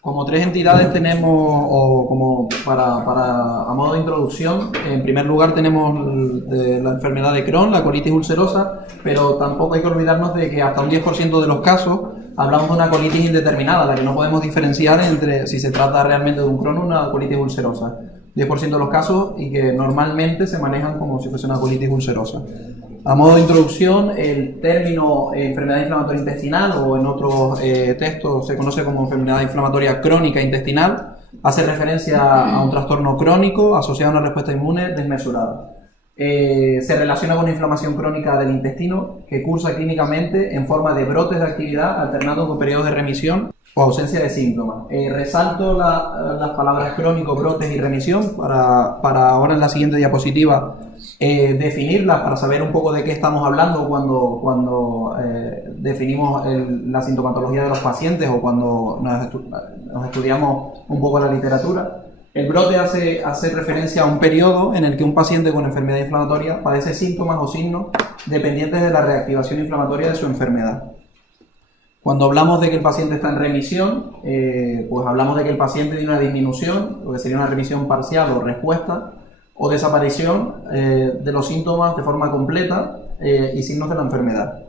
Como tres entidades tenemos, o como a modo de introducción, en primer lugar tenemos la enfermedad de Crohn, la colitis ulcerosa, pero tampoco hay que olvidarnos de que hasta un 10% de los casos hablamos de una colitis indeterminada, la que no podemos diferenciar entre si se trata realmente de un Crohn o una colitis ulcerosa. 10% de los casos y que normalmente se manejan como si fuese una colitis ulcerosa. A modo de introducción, el término enfermedad inflamatoria intestinal, o en otros textos se conoce como enfermedad inflamatoria crónica intestinal, hace referencia a un trastorno crónico asociado a una respuesta inmune desmesurada. Se relaciona con una inflamación crónica del intestino que cursa clínicamente en forma de brotes de actividad alternando con periodos de remisión o ausencia de síntomas. Resalto las palabras crónico, brotes y remisión para ahora en la siguiente diapositiva definirlas, para saber un poco de qué estamos hablando cuando definimos la sintomatología de los pacientes o cuando nos estudiamos un poco la literatura. El brote hace referencia a un periodo en el que un paciente con enfermedad inflamatoria padece síntomas o signos dependientes de la reactivación inflamatoria de su enfermedad. Cuando hablamos de que el paciente está en remisión, pues hablamos de que el paciente tiene una disminución, lo que sería una remisión parcial o respuesta, o desaparición de los síntomas de forma completa y signos de la enfermedad.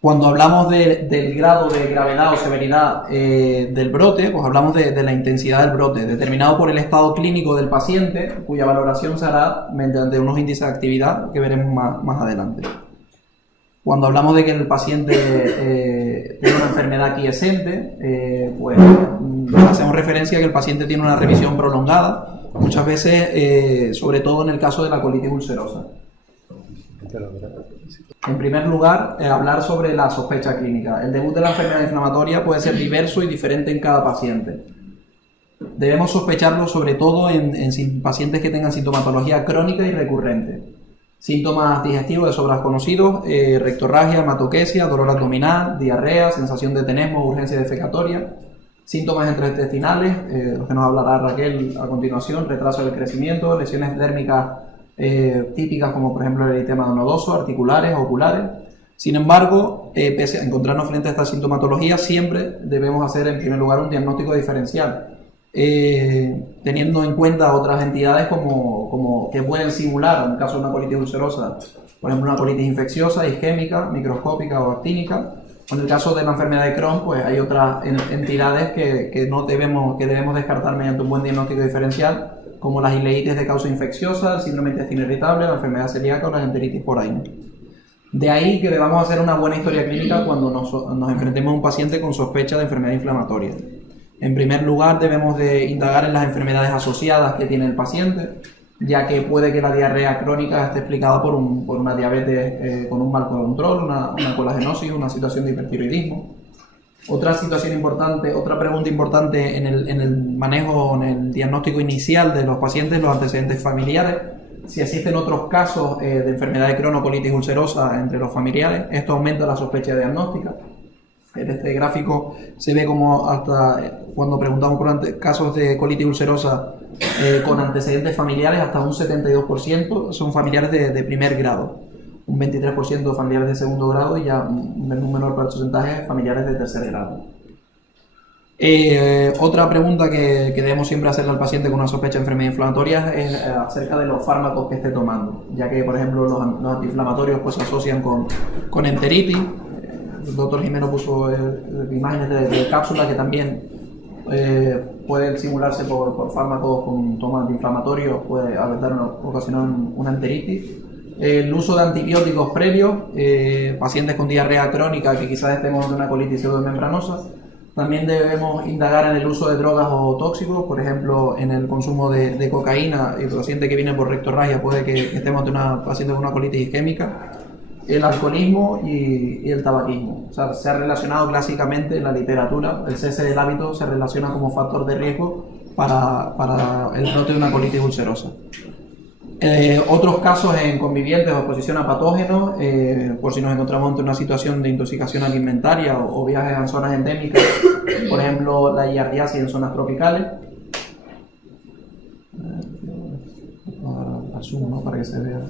Cuando hablamos del grado de gravedad o severidad del brote, pues hablamos de la intensidad del brote, determinado por el estado clínico del paciente, cuya valoración se hará mediante unos índices de actividad que veremos más adelante. Cuando hablamos de que el paciente tiene una enfermedad quiescente, pues hacemos referencia a que el paciente tiene una remisión prolongada, muchas veces, sobre todo en el caso de la colitis ulcerosa. En primer lugar, hablar sobre la sospecha clínica. El debut de la enfermedad inflamatoria puede ser diverso y diferente en cada paciente. Debemos sospecharlo sobre todo en pacientes que tengan sintomatología crónica y recurrente. Síntomas digestivos de sobras conocidos, rectorragia, hematoquesia, dolor abdominal, diarrea, sensación de tenesmo, urgencia defecatoria. Síntomas gastrointestinales, los que nos hablará Raquel a continuación, retraso del crecimiento, lesiones dérmicas típicas como por ejemplo el eritema nodoso, articulares, oculares. Sin embargo, pese a encontrarnos frente a esta sintomatología, siempre debemos hacer en primer lugar un diagnóstico diferencial, teniendo en cuenta otras entidades como que pueden simular, en el caso de una colitis ulcerosa, por ejemplo una colitis infecciosa, isquémica, microscópica o actínica. En el caso de la enfermedad de Crohn, pues hay otras entidades que debemos descartar mediante un buen diagnóstico diferencial, como las ileitis de causa infecciosa, el síndrome de intestino irritable, la enfermedad celíaca o la enteritis por Aino. De ahí que debamos hacer una buena historia clínica cuando nos enfrentemos a un paciente con sospecha de enfermedad inflamatoria. En primer lugar, debemos de indagar en las enfermedades asociadas que tiene el paciente, ya que puede que la diarrea crónica esté explicada por una diabetes con un mal control, una colagenosis, una situación de hipertiroidismo. Otra pregunta importante en el manejo, en el diagnóstico inicial de los pacientes, los antecedentes familiares. Si existen otros casos de enfermedad de Crohn o colitis ulcerosa entre los familiares, esto aumenta la sospecha diagnóstica. En este gráfico se ve como hasta cuando preguntamos por casos de colitis ulcerosa con antecedentes familiares, hasta un 72% son familiares de primer grado, un 23% familiares de segundo grado y ya un menor porcentaje familiares de tercer grado. Otra pregunta que debemos siempre hacerle al paciente con una sospecha de enfermedad inflamatoria es acerca de los fármacos que esté tomando, ya que por ejemplo los antiinflamatorios pues, se asocian con enteritis. El doctor Jimeno puso imágenes de cápsulas que también pueden simularse por fármacos con toma antiinflamatorios, puede ocasionar una enteritis. El uso de antibióticos previos, pacientes con diarrea crónica que quizás estemos de una colitis pseudomembranosa. También debemos indagar en el uso de drogas o tóxicos, por ejemplo, en el consumo de cocaína. El paciente que viene por rectorragia puede que estemos de una paciente con una colitis isquémica. El alcoholismo y el tabaquismo. O sea, se ha relacionado clásicamente en la literatura, el cese del hábito se relaciona como factor de riesgo para el brote de una colitis ulcerosa. Otros casos en convivientes o exposición a patógenos, por si nos encontramos ante una situación de intoxicación alimentaria o viajes a zonas endémicas, por ejemplo la giardiasis en zonas tropicales. Al zoom, ¿no? Para que se vea.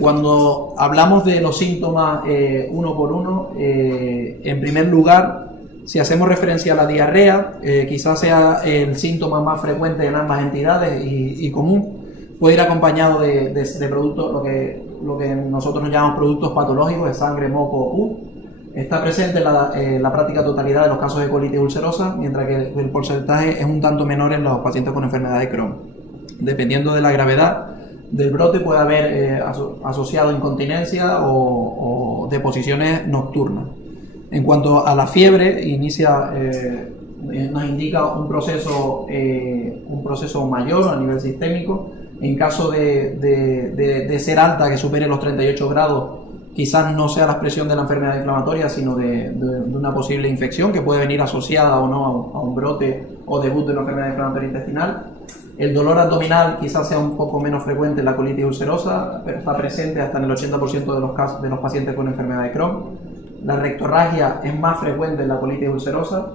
Cuando hablamos de los síntomas uno por uno, en primer lugar, si hacemos referencia a la diarrea, quizás sea el síntoma más frecuente en ambas entidades y común. Puede ir acompañado de productos, lo que nosotros nos llamamos productos patológicos de sangre, moco o pus. Está presente en la práctica totalidad de los casos de colitis ulcerosa, mientras que el porcentaje es un tanto menor en los pacientes con enfermedad de Crohn. Dependiendo de la gravedad del brote, puede haber asociado incontinencia o deposiciones nocturnas. En cuanto a la fiebre, nos indica un proceso mayor a nivel sistémico. En caso de ser alta, que supere los 38 grados, quizás no sea la expresión de la enfermedad inflamatoria, sino de una posible infección que puede venir asociada o no a un brote o debut de una enfermedad inflamatoria intestinal. El dolor abdominal quizás sea un poco menos frecuente en la colitis ulcerosa, pero está presente hasta en el 80% de los pacientes con enfermedad de Crohn. La rectorragia es más frecuente en la colitis ulcerosa.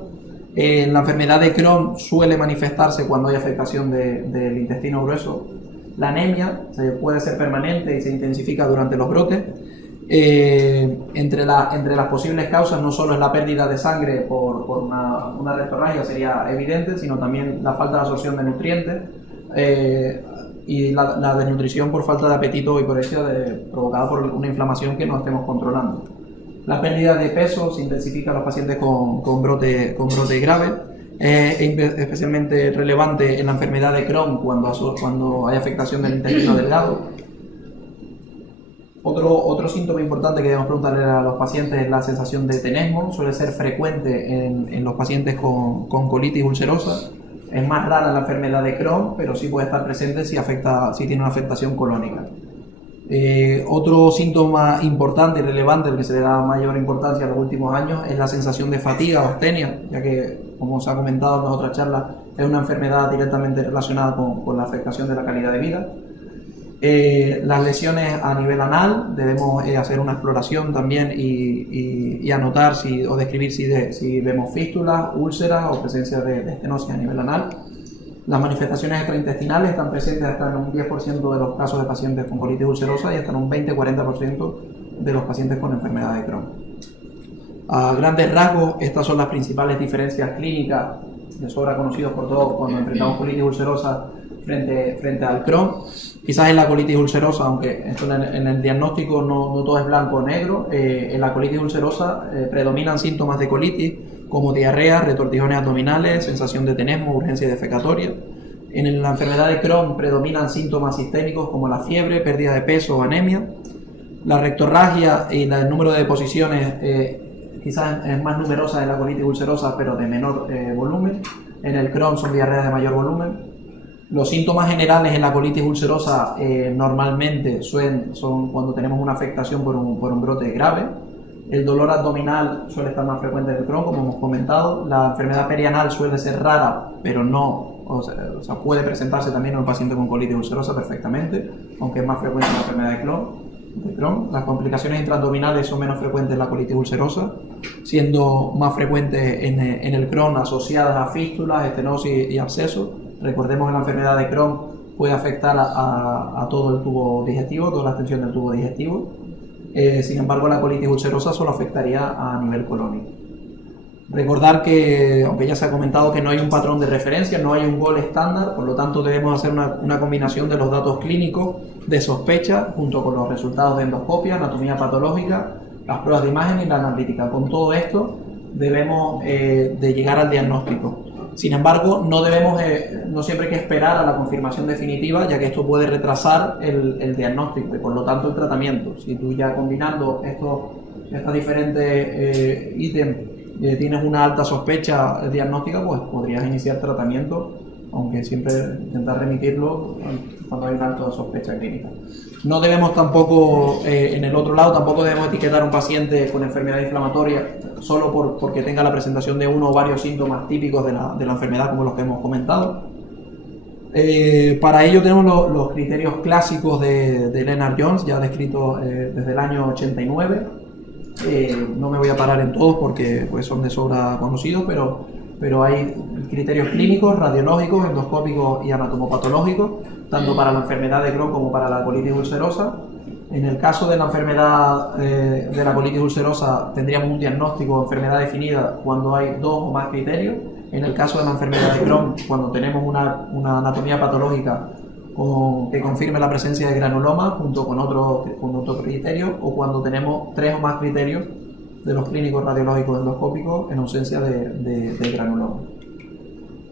La enfermedad de Crohn suele manifestarse cuando hay afectación del intestino grueso. La anemia puede ser permanente y se intensifica durante los brotes. Entre las posibles causas no solo es la pérdida de sangre por una rectorragia, sería evidente, sino también la falta de absorción de nutrientes y la desnutrición por falta de apetito o hiporexia provocada por una inflamación que no estemos controlando. La pérdida de peso se intensifica en los pacientes con brote grave. Es especialmente relevante en la enfermedad de Crohn cuando hay afectación del intestino delgado. Otro síntoma importante que debemos preguntarle a los pacientes es la sensación de tenesmo. Suele ser frecuente en los pacientes con colitis ulcerosa. Es más rara la enfermedad de Crohn, pero sí puede estar presente si tiene una afectación colónica. Otro síntoma importante y relevante, al que se le da mayor importancia en los últimos años, es la sensación de fatiga o astenia, ya que, como se ha comentado en las otras charlas, es una enfermedad directamente relacionada con la afectación de la calidad de vida. Las lesiones a nivel anal, debemos hacer una exploración también y anotar o describir si vemos fístulas, úlceras o presencia de estenosis a nivel anal. Las manifestaciones extraintestinales están presentes hasta en un 10% de los casos de pacientes con colitis ulcerosa y hasta en un 20-40% de los pacientes con enfermedad de Crohn. A grandes rasgos, estas son las principales diferencias clínicas de sobra conocidos por todos cuando enfrentamos colitis ulcerosa frente al Crohn. Quizás en la colitis ulcerosa, aunque esto en el diagnóstico no todo es blanco o negro, en la colitis ulcerosa predominan síntomas de colitis como diarrea, retortijones abdominales, sensación de tenesmo, urgencia defecatoria. En la enfermedad de Crohn predominan síntomas sistémicos como la fiebre, pérdida de peso o anemia. La rectorragia y el número de deposiciones quizás es más numerosa en la colitis ulcerosa, pero de menor volumen. En el Crohn son diarreas de mayor volumen. Los síntomas generales en la colitis ulcerosa normalmente son cuando tenemos una afectación por un brote grave. El dolor abdominal suele estar más frecuente en el Crohn, como hemos comentado. La enfermedad perianal suele ser rara, pero puede presentarse también en un paciente con colitis ulcerosa perfectamente, aunque es más frecuente en la enfermedad de Crohn. Las complicaciones intraabdominales son menos frecuentes en la colitis ulcerosa, siendo más frecuentes en el Crohn asociadas a fístulas, estenosis y abscesos. Recordemos que la enfermedad de Crohn puede afectar a todo el tubo digestivo, toda la extensión del tubo digestivo. Sin embargo, la colitis ulcerosa solo afectaría a nivel colónico. Recordar que, aunque ya se ha comentado que no hay un patrón de referencia, no hay un gol estándar, por lo tanto debemos hacer una combinación de los datos clínicos de sospecha junto con los resultados de endoscopia, anatomía patológica, las pruebas de imagen y la analítica. Con todo esto debemos de llegar al diagnóstico. Sin embargo, no siempre hay que esperar a la confirmación definitiva, ya que esto puede retrasar el diagnóstico y por lo tanto el tratamiento. Si tú ya combinando estos diferentes ítems tienes una alta sospecha diagnóstica, pues podrías iniciar tratamiento, aunque siempre intentar remitirlo cuando hay una alta sospecha clínica. No debemos tampoco, en el otro lado, tampoco debemos etiquetar a un paciente con enfermedad inflamatoria solo porque tenga la presentación de uno o varios síntomas típicos de la enfermedad, como los que hemos comentado. Para ello tenemos los criterios clásicos de Lennart Jones, ya descritos desde el año 89. No me voy a parar en todos porque pues, son de sobra conocidos, pero pero hay criterios clínicos, radiológicos, endoscópicos y anatomopatológicos, tanto para la enfermedad de Crohn como para la colitis ulcerosa. En el caso de la enfermedad de la colitis ulcerosa tendríamos un diagnóstico de enfermedad definida cuando hay 2 o más criterios. En el caso de la enfermedad de Crohn, cuando tenemos una anatomía patológica que confirme la presencia de granuloma junto con otro criterio, o cuando tenemos 3 o más criterios de los clínicos radiológicos endoscópicos en ausencia de granuloma.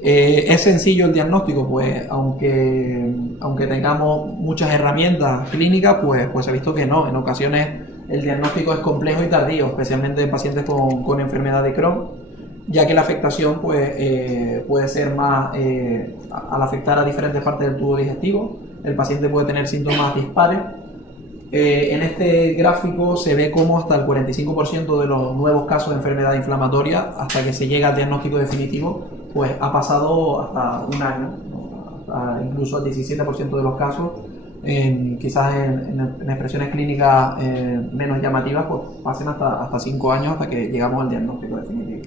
¿Es sencillo el diagnóstico? Pues aunque tengamos muchas herramientas clínicas, pues se ha visto que no. En ocasiones el diagnóstico es complejo y tardío, especialmente en pacientes con enfermedad de Crohn, ya que la afectación puede ser más al afectar a diferentes partes del tubo digestivo. El paciente puede tener síntomas dispares. En este gráfico se ve cómo hasta el 45% de los nuevos casos de enfermedad inflamatoria, hasta que se llega al diagnóstico definitivo, pues ha pasado hasta un año, ¿no? Incluso el 17% de los casos, quizás en expresiones clínicas menos llamativas, pues pasen hasta 5 años hasta que llegamos al diagnóstico definitivo.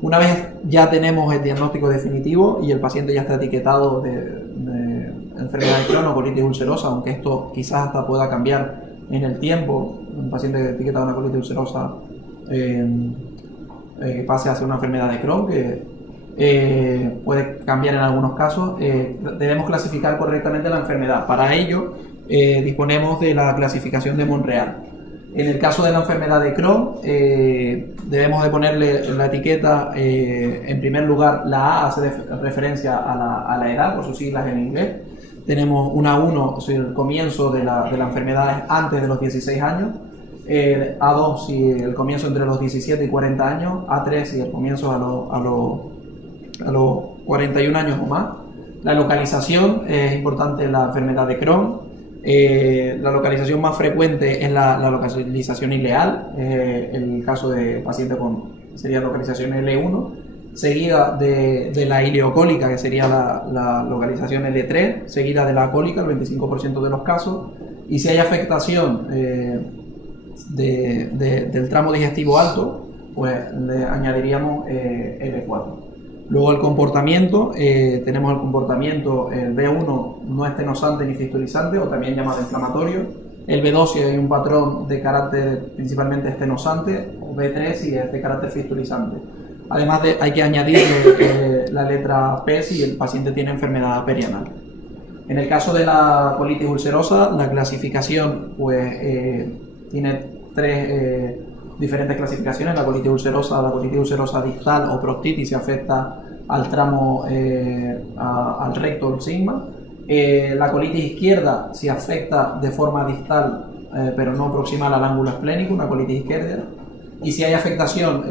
Una vez ya tenemos el diagnóstico definitivo y el paciente ya está etiquetado de enfermedad de Crohn o colitis ulcerosa, aunque esto quizás hasta pueda cambiar en el tiempo, un paciente etiquetado de una colitis ulcerosa pase a ser una enfermedad de Crohn, que puede cambiar en algunos casos, debemos clasificar correctamente la enfermedad. Para ello disponemos de la clasificación de Monreal. En el caso de la enfermedad de Crohn, debemos de ponerle la etiqueta, en primer lugar, la A hace referencia a la edad, por sus siglas en inglés. Tenemos una 1, o sea, el comienzo de la enfermedad es antes de los 16 años. A2, si el comienzo entre los 17 y 40 años. A3, si el comienzo a los 41 años o más. La localización es importante en la enfermedad de Crohn. La localización más frecuente es la localización ileal, el caso de pacientes sería localización L1, seguida de la ileocólica, que sería la localización L3, seguida de la cólica, el 25% de los casos, y si hay afectación del tramo digestivo alto, pues le añadiríamos L4. Luego el comportamiento, tenemos el comportamiento, el B1 no estenosante ni fistulizante, o también llamado inflamatorio. El B2 si hay un patrón de carácter principalmente estenosante, o B3 si es de carácter fistulizante. Además hay que añadir la letra P si el paciente tiene enfermedad perianal. En el caso de la colitis ulcerosa, la clasificación pues tiene 3 diferentes clasificaciones. La colitis ulcerosa distal o proctitis, se afecta al tramo, al recto, el sigma. La colitis izquierda si afecta de forma distal, pero no proximal al ángulo esplénico, una colitis izquierda. Y si hay afectación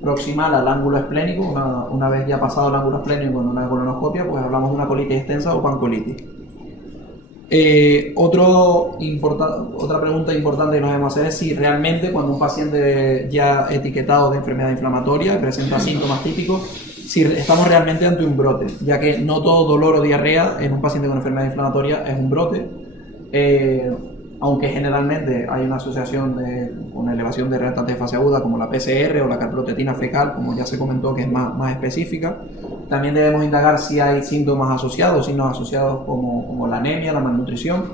proximal al ángulo esplénico, una vez ya pasado el ángulo esplénico en una colonoscopia, pues hablamos de una colitis extensa o pancolitis. Otra pregunta importante que nos debemos hacer es si realmente cuando un paciente ya etiquetado de enfermedad inflamatoria presenta síntomas típicos, si estamos realmente ante un brote, ya que no todo dolor o diarrea en un paciente con enfermedad inflamatoria es un brote, aunque generalmente hay una asociación con elevación de reactantes de fase aguda como la PCR o la carprotetina fecal, como ya se comentó, que es más específica. También debemos indagar si hay síntomas asociados, signos asociados como la anemia, la malnutrición,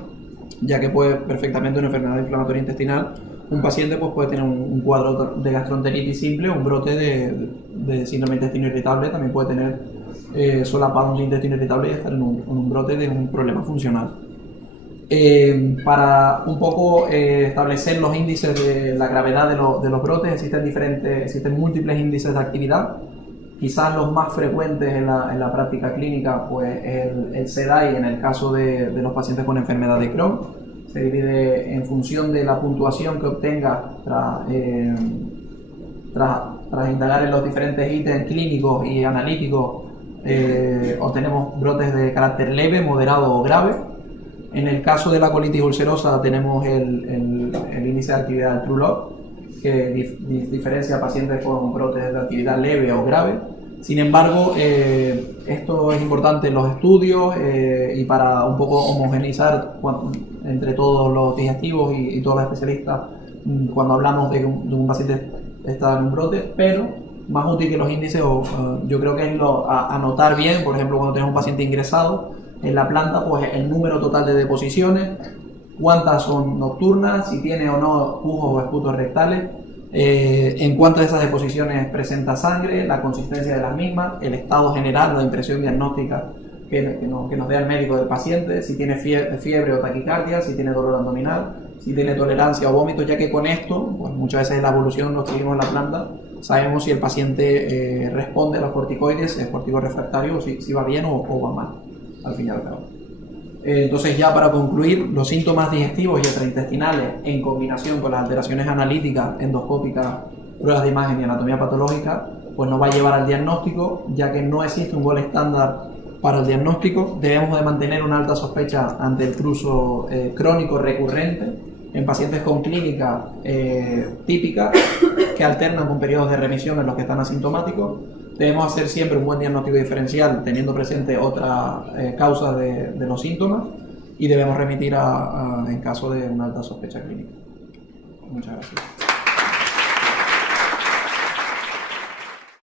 ya que puede perfectamente una enfermedad inflamatoria intestinal, un paciente pues puede tener un cuadro de gastroenteritis simple, un brote de síndrome de intestino irritable, también puede tener solapado un intestino irritable y estar en un brote de un problema funcional. Para un poco establecer los índices de la gravedad de los brotes, existen múltiples índices de actividad. Quizás los más frecuentes en la práctica clínica pues el CDAI en el caso de los pacientes con enfermedad de Crohn. Se divide en función de la puntuación que obtenga tras indagar en los diferentes ítems clínicos y analíticos. Obtenemos brotes de carácter leve, moderado o grave. En el caso de la colitis ulcerosa tenemos el índice de actividad del TrueLog, que diferencia a pacientes con brotes de actividad leve o grave. Sin embargo, esto es importante en los estudios y para un poco homogeneizar entre todos los digestivos y todos los especialistas cuando hablamos de un paciente está en un brote, pero más útil que los índices, yo creo que es anotar bien, por ejemplo, cuando tenemos un paciente ingresado en la planta, pues el número total de deposiciones, cuántas son nocturnas, si tiene o no pujos o esputos rectales, en cuántas de esas deposiciones presenta sangre, la consistencia de las mismas, el estado general, la impresión diagnóstica que nos dé el médico del paciente, si tiene fiebre o taquicardia, si tiene dolor abdominal, si tiene tolerancia o vómitos, ya que con esto, pues muchas veces en la evolución nos seguimos en la planta, sabemos si el paciente responde a los corticoides, es cortico refractario, o si va bien o va mal, al fin y al cabo. Entonces, ya para concluir, los síntomas digestivos y extraintestinales en combinación con las alteraciones analíticas, endoscópicas, pruebas de imagen y anatomía patológica, pues nos va a llevar al diagnóstico, ya que no existe un gol estándar para el diagnóstico. Debemos de mantener una alta sospecha ante el cruzo crónico recurrente en pacientes con clínica típica que alternan con periodos de remisión en los que están asintomáticos. Debemos hacer siempre un buen diagnóstico diferencial teniendo presente otras causas de los síntomas y debemos remitir en caso de una alta sospecha clínica. Muchas gracias.